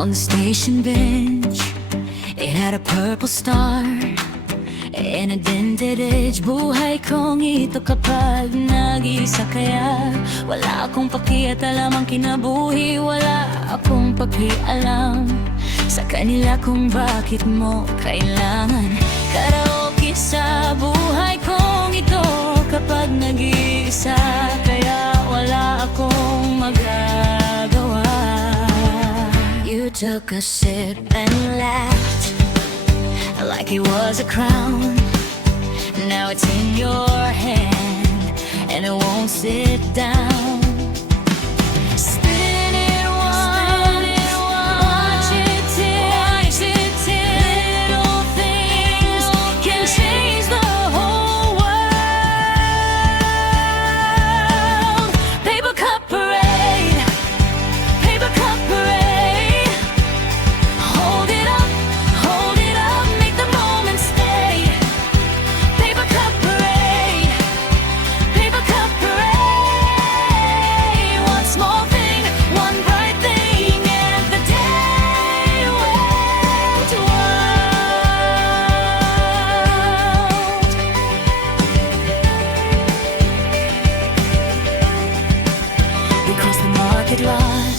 On the station bench, it had a purple star and a dented edge. Buhay kong ito kapag nag-iisa, kaya wala akong pakialam ang kinabuhi. Wala akong pakialam sa kanila kung bakit mo kailangan. Karaoke sa buhay kong ito kapag nag-iisa, kaya wala akong magagawa. You took a sip and laughed like it was a crown. Now it's in your hand and it won't sit down. Spin it once, watch it till little things can change the whole world. Paper cup parade, paper cup parade. Hold it up, make the moment stay. Paper cup parade, paper cup parade. One small thing, one bright thing, and the day went wild. We crossed the market lot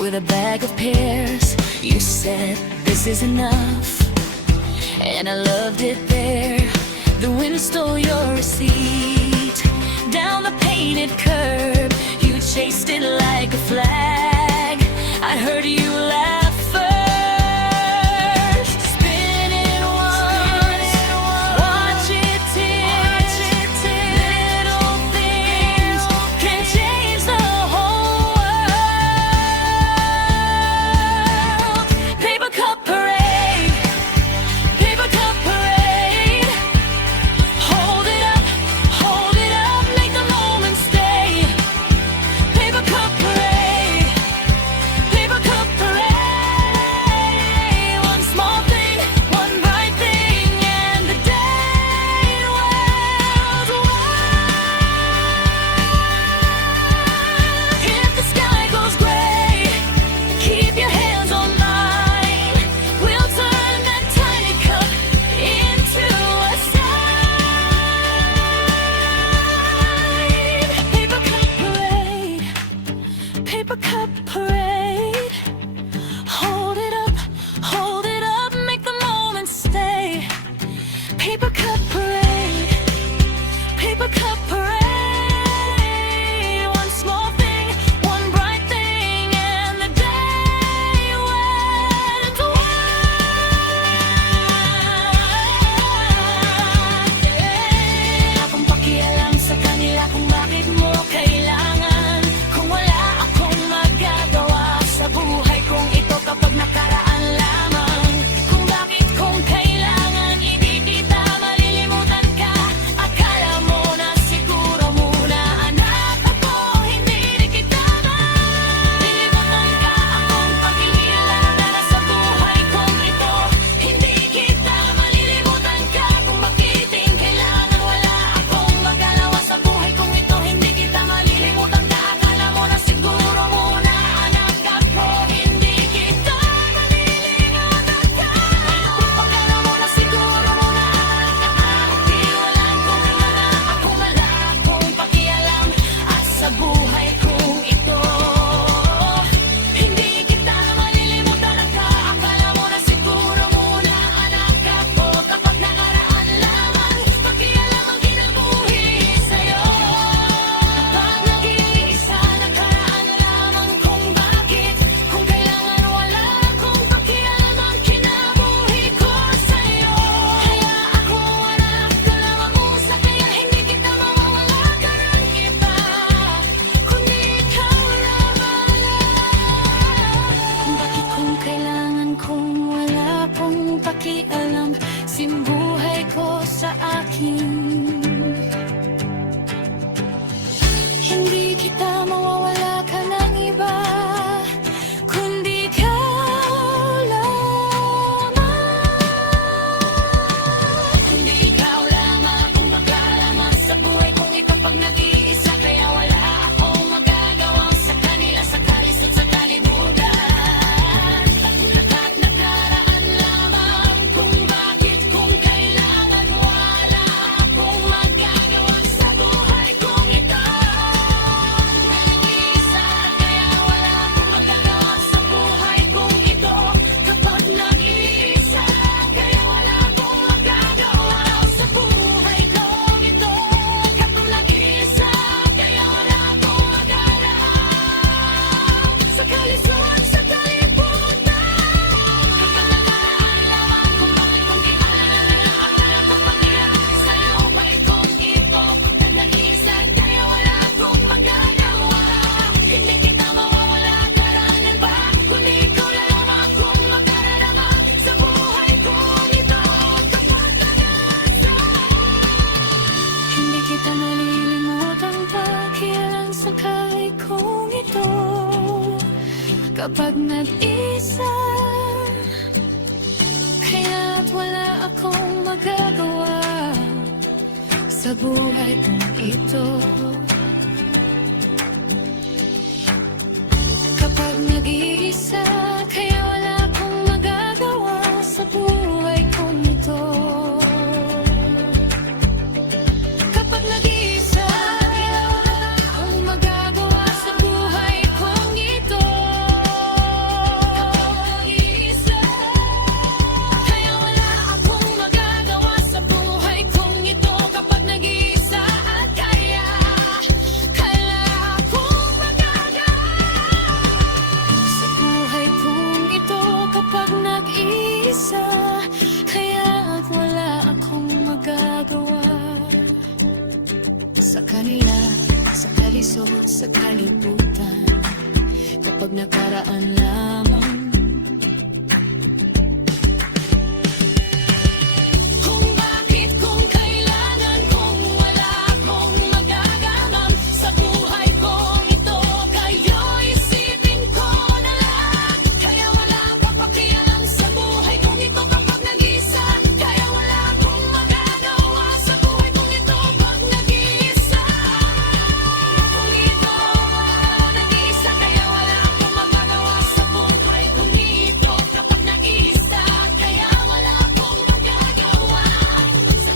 with a bag of pears. You said this is enough, and I loved it there. The wind stole your receipt down the painted curb. You chased it like a flag. I heard you laugh first. Spin it once, watch it till little things can change the whole world. Paper cup parade, paper cup parade. Hold it up, make the moment stay. Paper cup parade, paper cup parade. One small thing, one bright thing, and the day went wild. If the sky goes gray, keep your hands on mine. We'll turn that tiny cup into a sign. Paper cup parade, paper cup parade. Hold it up, make the moment stay. Paper cup parade, paper cup parade. One small thing, one bright thing, and the day went wild. Akong pakialam sa kanila kung bakit mo kailangan. Kung wala akong magagawa sa buhay kong ito kapag nakaraan lamang. Kung bakit kung kailangan hindi kita malilimutan ka. Akala mo na siguro muna anak ako, hindi rin kita malilimutan ka. Akong pakialam na sa buhay kong ito, hindi kita malilimutan ka. Kung bakit kailangan wala akong magalawa sa buhay kong ito, hindi kita malilimutan ka. Akala mo na siguro muna anak ako, hindi kita malilimutan ka. Akala mo na siguro muna anak ako, wala akong pakialam at sa buhay kong ito, hindi kita malilimutan ka. Akala mo na siguro muna anak ako, kapag nakaraan lamang pakialam ang kinabuhi sa'yo. Kapag nag-iisa nakaraan lamang kung bakit kung kailangan wala akong pakialam ang kinabuhi ko sa'yo. Kaya ako anak ka lamang musa, kaya hindi kita mawawala ka ng iba, kundi ikaw lamang. Bakit kung kailangan kung wala akong pakialam simbuhay ko sa akin, hindi kita mawawala ka ng iba, kundi ikaw lamang. Kundi ikaw lamang kung magkalaman sa buhay kong ito pag nag-iisa, kaya wala akong magagawa sa kanila, sa kalisod, sa kalibutan. kapag nag-isa. Kaya't wala akong magagawa sa buhay kong ito. Kapag nag-iisa, kaya wala akong magagawa sa buhay kong ito. Kapag nag-iisa, kaya wala akong magagawa sa buhay kong ito. Kapag nag-iisa, kaya wala akong magagawa sa buhay kong ito. Kapag nag-iisa at kaya akong sa buhay kong ito. Kapag nag-iisa, kaya wala akong magagawa sa kanila, sa kalisod, sa kalibutan. Kapag nakaraan lamang